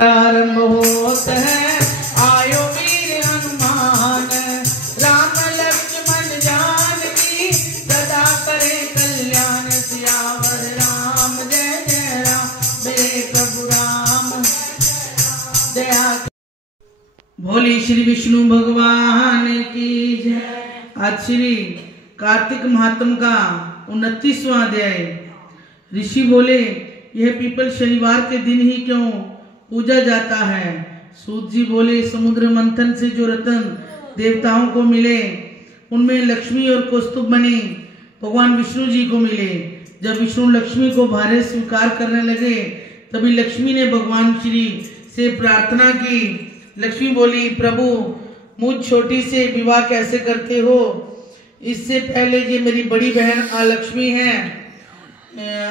आरंभ होत है आयो वीर हनुमान, राम लक्ष्मण जानकी सदा करे कल्याण। सियावर राम जय जय राम, मेरे प्रभु राम दया। भोली श्री विष्णु भगवान की जय। आज श्री कार्तिक महात्म का 29वां अध्याय। ऋषि बोले, यह पीपल शनिवार के दिन ही क्यों पूजा जाता है? सूत जी बोले, समुद्र मंथन से जो रत्न देवताओं को मिले उनमें लक्ष्मी और कौस्तुभ मणि भगवान विष्णु जी को मिले। जब विष्णु लक्ष्मी को भारे स्वीकार करने लगे तभी लक्ष्मी ने भगवान श्री से प्रार्थना की। लक्ष्मी बोली, प्रभु मुझ छोटी से विवाह कैसे करते हो? इससे पहले ये मेरी बड़ी बहन अलक्ष्मी है,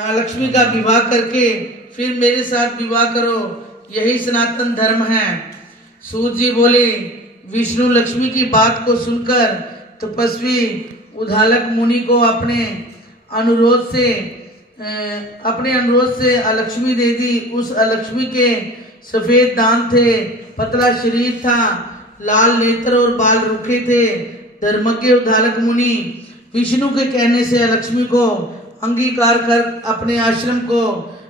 अलक्ष्मी का विवाह करके फिर मेरे साथ विवाह करो, यही सनातन धर्म है। सूत जी बोले, विष्णु लक्ष्मी की बात को सुनकर तपस्वी उद्दालक मुनि को अपने अनुरोध से अलक्ष्मी दे दी। उस अलक्ष्मी के सफेद दांत थे, पतला शरीर था, लाल नेत्र और बाल रूखे थे। धर्मज्ञ उद्दालक मुनि विष्णु के कहने से अलक्ष्मी को अंगीकार कर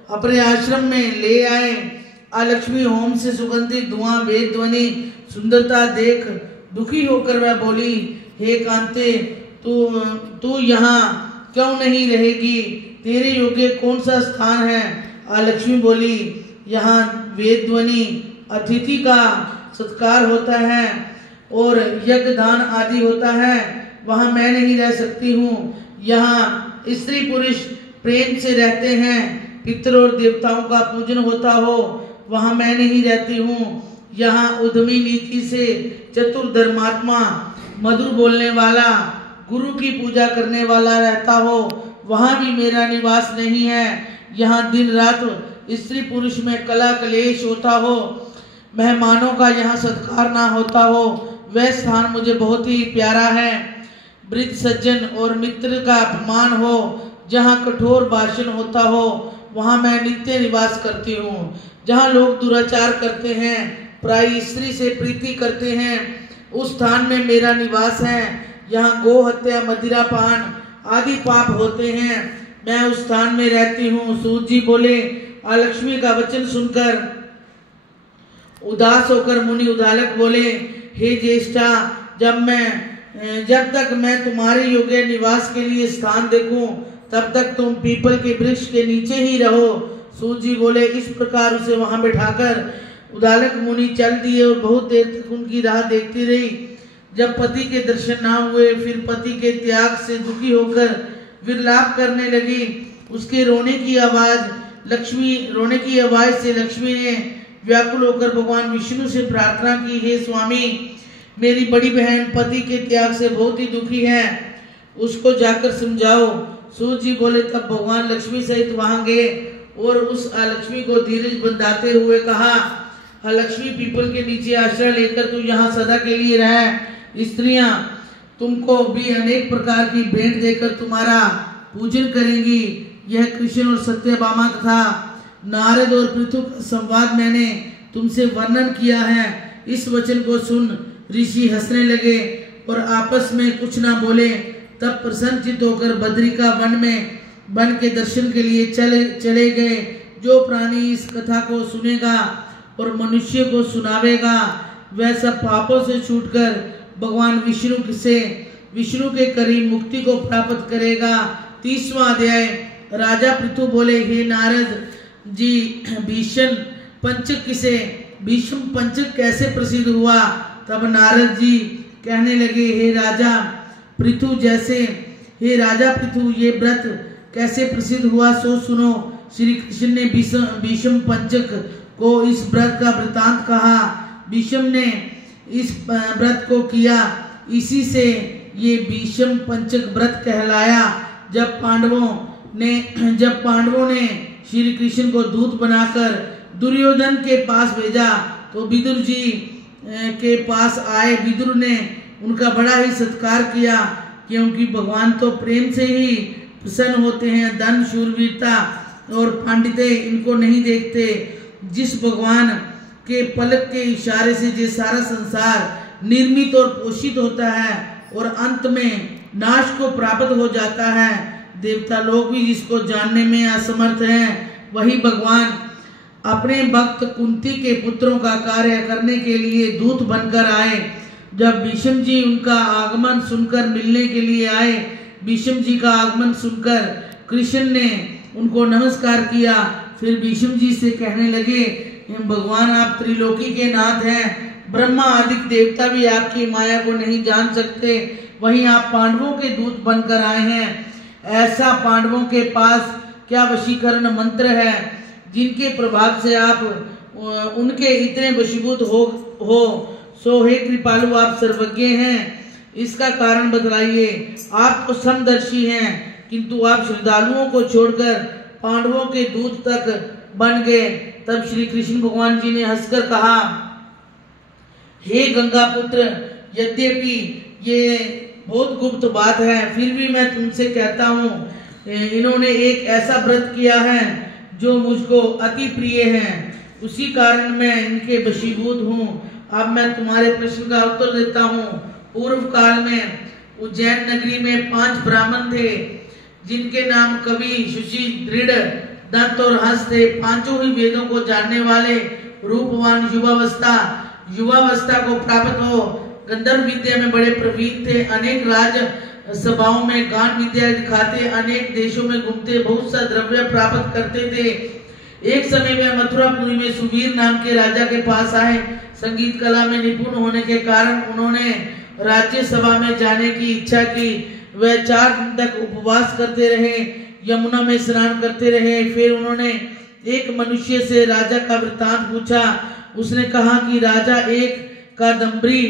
अपने आश्रम में ले आए। अलक्ष्मी होम से सुगंधित धुआं, वेद ध्वनि, सुंदरता देख दुखी होकर वह बोली, हे कांते, तू यहाँ क्यों नहीं रहेगी? तेरे योग्य कौन सा स्थान है? अलक्ष्मी बोली, यहाँ वेद ध्वनि, अतिथि का सत्कार होता है और यज्ञ दान आदि होता है, वहाँ मैं नहीं रह सकती हूँ। यहाँ स्त्री पुरुष प्रेम से रहते हैं, पितर और देवताओं का पूजन होता हो, वहाँ मैं नहीं रहती हूँ। यहाँ उद्यमी नीति से चतुर धर्मात्मा, मधुर बोलने वाला, गुरु की पूजा करने वाला रहता हो, वहाँ भी मेरा निवास नहीं है। यहाँ दिन रात स्त्री पुरुष में कला कलेश होता हो, मेहमानों का यहाँ सत्कार ना होता हो, वह स्थान मुझे बहुत ही प्यारा है। वृद्ध सज्जन और मित्र का अपमान हो, जहाँ कठोर भाषण होता हो, वहाँ मैं नित्य निवास करती हूँ। जहाँ लोग दुराचार करते हैं, पराई स्त्री से प्रीति करते हैं, उस स्थान में मेरा निवास है। यहाँ गो हत्या, मदिरा पान आदि पाप होते हैं, मैं उस स्थान में रहती हूँ। सूत जी बोले, अलक्ष्मी का वचन सुनकर उदास होकर मुनि उद्दालक बोले, हे ज्येष्ठा, जब तक मैं तुम्हारे योग्य निवास के लिए स्थान देखूं तब तक तुम पीपल के वृक्ष के नीचे ही रहो। सूत जी बोले, इस प्रकार उसे वहां बिठाकर उद्दालक मुनि चल दिए और बहुत देर तक उनकी राह देखती रही। जब पति के दर्शन ना हुए, फिर पति के त्याग से दुखी होकर विलाप करने लगी। उसके रोने की आवाज से लक्ष्मी ने व्याकुल होकर भगवान विष्णु से प्रार्थना की, हे स्वामी, मेरी बड़ी बहन पति के त्याग से बहुत ही दुखी है, उसको जाकर समझाओ। सूत जी बोले, तब भगवान लक्ष्मी सहित वहां गए और उस अलक्ष्मी को धीरज बंधाते हुए कहा, अलक्ष्मी, पीपल के नीचे आश्रय लेकर तू यहाँ सदा के लिए रह। स्त्रियां तुमको भी अनेक प्रकार की भेंट देकर तुम्हारा पूजन करेंगी। यह कृष्ण और सत्यभामा तथा नारद और पृथु का संवाद मैंने तुमसे वर्णन किया है। इस वचन को सुन ऋषि हंसने लगे और आपस में कुछ ना बोले। तब प्रसन्नचित्त होकर बद्रिका वन के दर्शन के लिए चले गए। जो प्राणी इस कथा को सुनेगा और मनुष्य को सुनावेगा, वह सब पापों से छूटकर भगवान विष्णु के करीब मुक्ति को प्राप्त करेगा। 30वां अध्याय। राजा पृथु बोले, हे नारद जी, भीष्म पंचक कैसे प्रसिद्ध हुआ? तब नारद जी कहने लगे, हे राजा पृथु, ये व्रत कैसे प्रसिद्ध हुआ सो सुनो। श्री कृष्ण ने भीष्म पंचक को इस व्रत का वृतांत कहा। भीष्म ने इस व्रत को किया, इसी से ये भीष्म पंचक व्रत कहलाया। जब पांडवों ने श्री कृष्ण को दूत बनाकर दुर्योधन के पास भेजा तो विदुर जी के पास आए। विदुर ने उनका बड़ा ही सत्कार किया, क्योंकि भगवान तो प्रेम से ही प्रसन्न होते हैं, धन, शूरवीरता और पांडित्य इनको नहीं देखते। जिस भगवान के पलक के इशारे से ये सारा संसार निर्मित और पोषित होता है और अंत में नाश को प्राप्त हो जाता है। देवता लोग भी जिसको जानने में असमर्थ हैं, वही भगवान अपने भक्त कुंती के पुत्रों का कार्य करने के लिए दूत बनकर आए। जब भीष्म जी उनका आगमन सुनकर मिलने के लिए आए, भीष्म जी का आगमन सुनकर कृष्ण ने उनको नमस्कार किया। फिर भीष्म जी से कहने लगे, भगवान आप त्रिलोकी के नाथ हैं, ब्रह्मा आदि देवता भी आपकी माया को नहीं जान सकते, वहीं आप पांडवों के दूत बनकर आए हैं। ऐसा पांडवों के पास क्या वशीकरण मंत्र है जिनके प्रभाव से आप उनके इतने वशीभूत हो। सो हे कृपालु, आप सर्वज्ञ हैं, इसका कारण बतलाइए। आप तो समदर्शी हैं, किंतु आप श्रद्धालुओं को छोड़कर पांडवों के दूत तक बन गए। तब श्री कृष्ण भगवान जी ने हंसकर कहा, हे गंगा पुत्र, यद्यपि ये बहुत गुप्त बात है, फिर भी मैं तुमसे कहता हूँ, इन्होंने एक ऐसा व्रत किया है जो मुझको अति प्रिय है, उसी कारण मैं इनके वशीभूत हूँ। अब मैं तुम्हारे प्रश्न का उत्तर देता हूँ। पूर्व काल में उज्जैन नगरी में 5 ब्राह्मण थे, जिनके नाम कवि, शुचि, दृढ़, दंत और हंस थे। पांचों ही वेदों को जानने वाले, रूपवान, युवावस्था को प्राप्त हो गंधर्व विद्या में बड़े प्रवीण थे। अनेक राज सभाओं में गान विद्या दिखाते, अनेक देशों में घूमते, बहुत सा द्रव्य प्राप्त करते थे। एक समय में मथुरापुरी में सुवीर नाम के राजा के पास आए। संगीत कला में निपुण होने के कारण उन्होंने राज्य सभा में जाने की इच्छा की। वह 4 दिन तक उपवास करते रहे, यमुना में स्नान करते रहे। फिर उन्होंने एक मनुष्य से राजा का वृत्तांत पूछा। उसने कहा कि राजा की एक कादम्बरी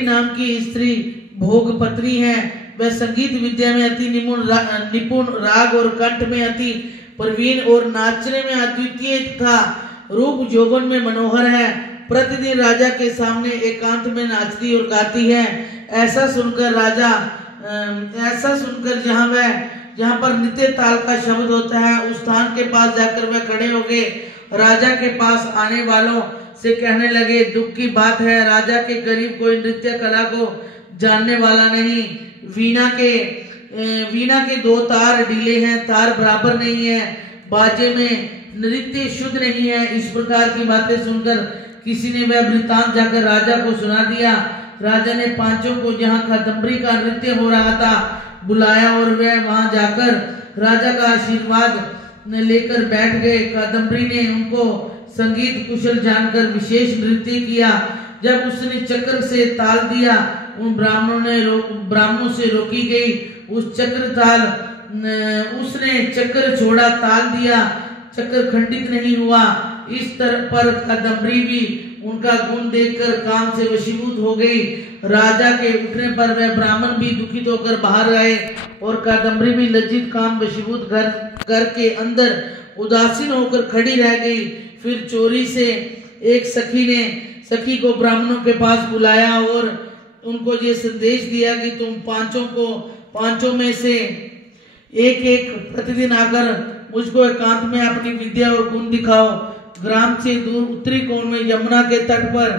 नाम की स्त्री भोग पत्नी है। वह संगीत विद्या में अति निपुण, राग और कंठ में अति प्रवीण और नाचने में अद्वितीय था। रूप यौवन में मनोहर है। प्रतिदिन राजा के सामने एकांत में नाचती और गाती है। ऐसा सुनकर जहाँ पर नित्य ताल का शब्द होता है, उस स्थान के पास जाकर वह खड़े हो गए। राजा के पास आने वालों से कहने लगे, दुख की बात है, राजा के करीब कोई नृत्य कला को जानने वाला नहीं। वीणा के 2 तार ढीले हैं, तार बराबर नहीं है, बाजे में नृत्य शुद्ध नहीं है। इस प्रकार की बातें सुनकर किसी ने वह वृत्तांत जाकर राजा को सुना दिया। राजा ने पांचों को जहाँ कादम्बरी का नृत्य हो रहा था बुलाया और वह वहां जाकर राजा का आशीर्वाद लेकर बैठ गए। कादम्बरी ने उनको संगीत कुशल जानकर विशेष नृत्य किया। जब उसने चक्र से ताल दिया, उन ब्राह्मणों से रोकी गई। उसने चक्र छोड़ा, ताल दिया, चक्र खंडित नहीं हुआ। इस तरह पर कादम्बरी भी उनका गुण देखकर काम से वशीभूत हो गई। राजा के उठने पर वह ब्राह्मण भी दुखित होकर बाहर आए और कादम्बरी भी लज्जित काम वशीभूत घर के अंदर उदासीन होकर खड़ी रह गई। फिर चोरी से एक सखी को ब्राह्मणों के पास बुलाया और उनको ये संदेश दिया कि तुम पांचों में से एक प्रतिदिन आकर मुझको एकांत में अपनी विद्या और गुण दिखाओ। ग्राम से दूर उत्तरी कोण में यमुना के तट पर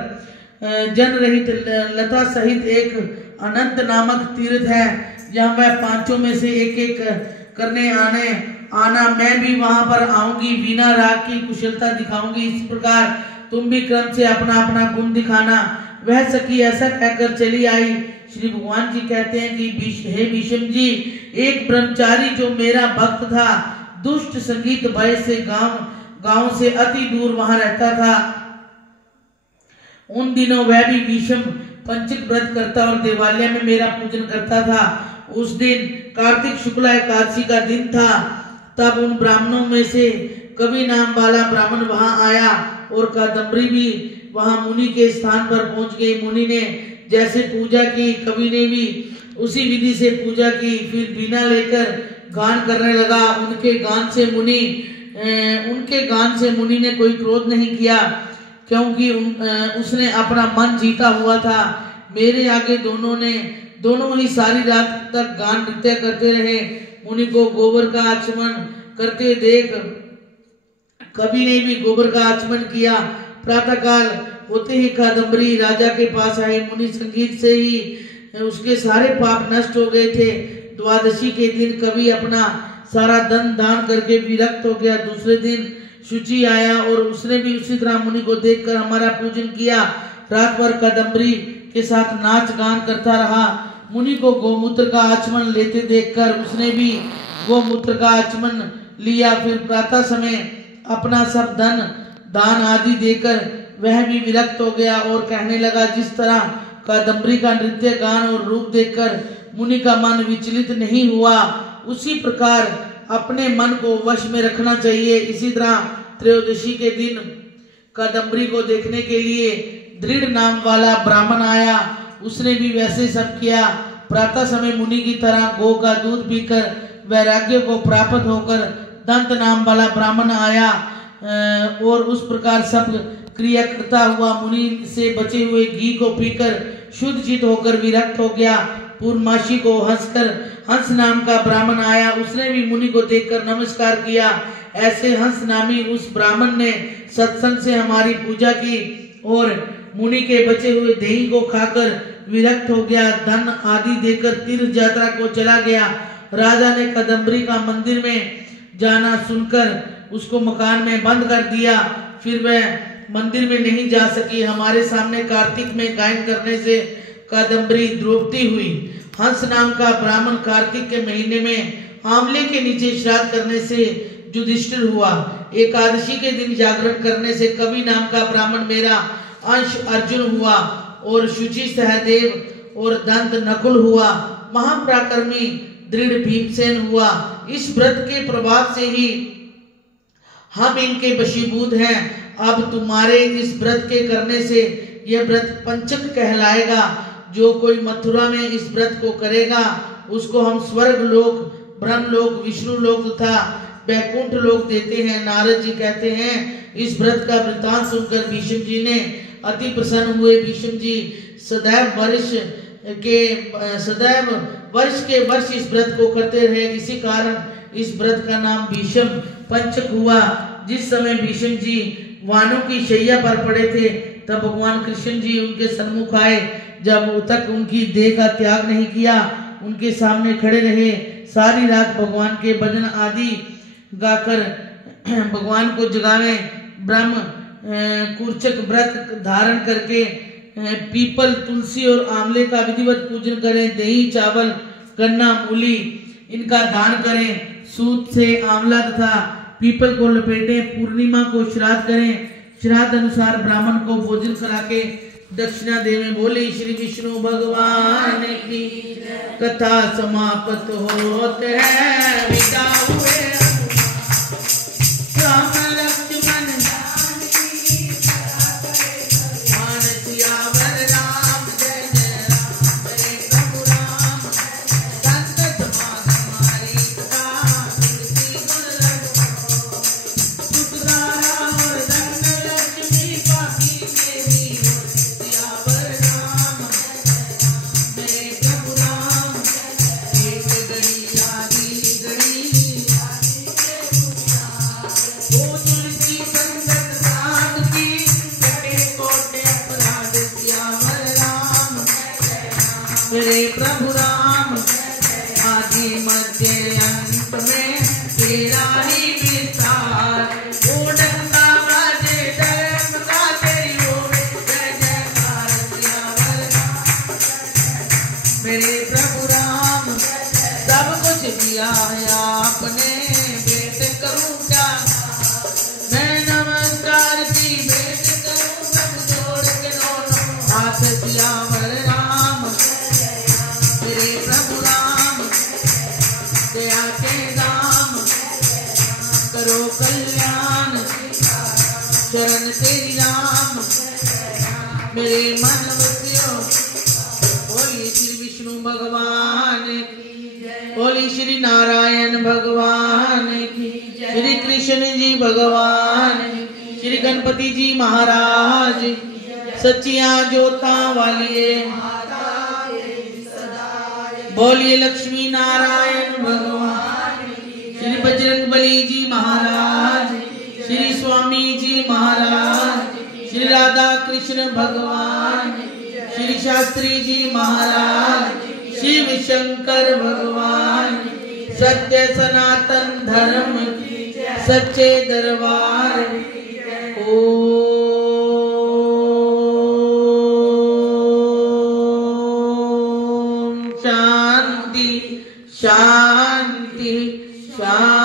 जन रहित लता सहित एक अनंत नामक तीर्थ है, जहाँ वह पांचों में से एक करने आना। मैं भी वहां पर आऊंगी, वीणा राग की कुशलता दिखाऊंगी। इस प्रकार तुम भी क्रम से अपना अपना गुण दिखाना। वह सखी ऐसा कहकर चली आई। श्री भगवान जी कहते हैं कि हे भीष्म जी, एक ब्रह्मचारी जो मेरा भक्त था, दुष्ट संगीत भय से गांव से अति दूर वहां रहता था। उन दिनों वह भी भीष्म पंचक व्रत करता और देवालय में मेरा पूजन करता था। उस दिन कार्तिक शुक्ला एकादशी का दिन था। तब उन ब्राह्मणों में से कवि नाम वाला ब्राह्मण वहां आया और कादम्बरी भी वहां मुनि के स्थान पर पहुंच गई। मुनि ने जैसे पूजा की, कवि ने भी उसी विधि से पूजा की। फिर वीणा लेकर गान करने लगा। उनके गान से मुनि ने कोई क्रोध नहीं किया, क्योंकि उसने अपना मन जीता हुआ था। मेरे आगे दोनों ही सारी रात तक गान नृत्य करते रहे। मुनि को गोबर का आचमन करते देख कवि ने भी गोबर का आचमन किया। प्रातःकाल होते ही कादम्बरी राजा के पास आए। मुनि संगीत से ही उसके सारे पाप नष्ट हो गए थे। द्वादशी के दिन कवि अपना सारा धन दान करके विरक्त हो गया। दूसरे दिन शुचि आया और उसने भी उसी तरह मुनि को देखकर हमारा पूजन किया। रात भर कादम्बरी के साथ नाच गान करता रहा। मुनि को गोमूत्र का आचमन लेते देखकर उसने भी गोमूत्र का आचमन लिया। फिर प्रातः समय अपना सब धन दान आदि देकर वह भी विरक्त हो गया और कहने लगा, जिस तरह कादम्बरी का नृत्य गान और रूप देखकर मुनि का मन विचलित नहीं हुआ, उसी प्रकार अपने मन को वश में रखना चाहिए। इसी तरह त्रयोदशी के दिन कादम्बरी को देखने के लिए दृढ़ नाम वाला ब्राह्मण आया। उसने भी वैसे सब किया। प्रातः समय मुनि की तरह गौ का दूध पीकर वैराग्य को प्राप्त होकर दंत नाम वाला ब्राह्मण आया और उस प्रकार सब क्रिया करता हुआ मुनि से बचे हुए घी को पीकर शुद्ध चित होकर विरक्त हो गया। पूर्णमासी को हंस नाम का ब्राह्मण आया। उसने भी मुनि को देखकर नमस्कार किया। ऐसे हंस नामी उस ब्राह्मण ने सत्संग से हमारी पूजा की और मुनि के बचे हुए दही को खाकर विरक्त हो गया। धन आदि देकर तीर्थ यात्रा को चला गया। राजा ने कादम्बरी का मंदिर में जाना सुनकर उसको मकान में बंद कर दिया। फिर वह मंदिर में नहीं जा सकी। हमारे सामने कार्तिक में गायन करने से कादम्बरी द्रौपदी हुई। हंस नाम का ब्राह्मण कार्तिक के महीने में आंवले के नीचे श्राद्ध करने से युधिष्ठिर हुआ। एकादशी के दिन जागरण करने से कवि नाम का ब्राह्मण मेरा अंश अर्जुन हुआ और शुचि सहदेव और दंत नकुल हुआ। महापराक्रमी दृढ़ भीमसेन हुआ। इस व्रत के प्रभाव से ही हम इनके वशीभूत हैं। अब तुम्हारे इस व्रत के करने से यह व्रत पंचक कहलाएगा। जो कोई मथुरा में इस व्रत को करेगा उसको हम स्वर्ग लोक, ब्रह्म लोक, विष्णु लोक तथा वैकुंठ लोक देते हैं। नारद जी कहते हैं, इस व्रत का वृत्तांत सुनकर भीष्म जी ने अति प्रसन्न हुए। भीष्म जी सदैव वर्ष के वर्ष इस व्रत को करते रहे। इसी कारण इस व्रत का नाम भीष्म पंचक हुआ। जिस समय भीष्म जी वानों की शैया पर पड़े थे तब भगवान कृष्ण जी उनके सन्मुख आए। जब तक उनकी देह का त्याग नहीं किया उनके सामने खड़े रहे। सारी रात भगवान के भजन आदि गाकर भगवान को जगावे। ब्रह्म कुर्चक व्रत धारण करके पीपल, तुलसी और आंवले का विधिवत पूजन करें। दही, चावल, गन्ना, मूली इनका दान करें। सूत से आंवला तथा पीपल को लपेटें। पूर्णिमा को श्राद्ध करें। श्राद्ध अनुसार ब्राह्मण को भोजन करा के दक्षिणा देवें। बोले श्री विष्णु भगवान की। कथा समाप्त होते हैं। विदा हुए राम लक्ष्मण मेरे प्रभु राम। आदि मध्य अंत में तेरा ही विस्तार। उड़ता बाजे धर्म का तेरी ओर जय जयकार सियावर राम। मेरे प्रभु राम सब कुछ दिया है आपने, भेंट करूं क्या मैं नमस्कार की भेंट करूं। सब जोड़ के दोनों हाथ सियावर राम। मेरे प्रभु राम दया के दाम करो कल्याण। शरण तेरी राम मेरे मन बसियो। बोली श्री विष्णु भगवान की, बोली श्री नारायण भगवान की, श्री कृष्ण जी भगवान, श्री गणपति जी महाराज, सच्चिया जोता वालिए बोलिए लक्ष्मी नारायण भगवान, श्री बजरंग बली जी महाराज, श्री स्वामी जी महाराज, श्री राधा कृष्ण भगवान, श्री शास्त्री जी महाराज, शिव शंकर भगवान, सत्य सनातन धर्म की सच्चे दरबार। ओम शांति शांति शांति।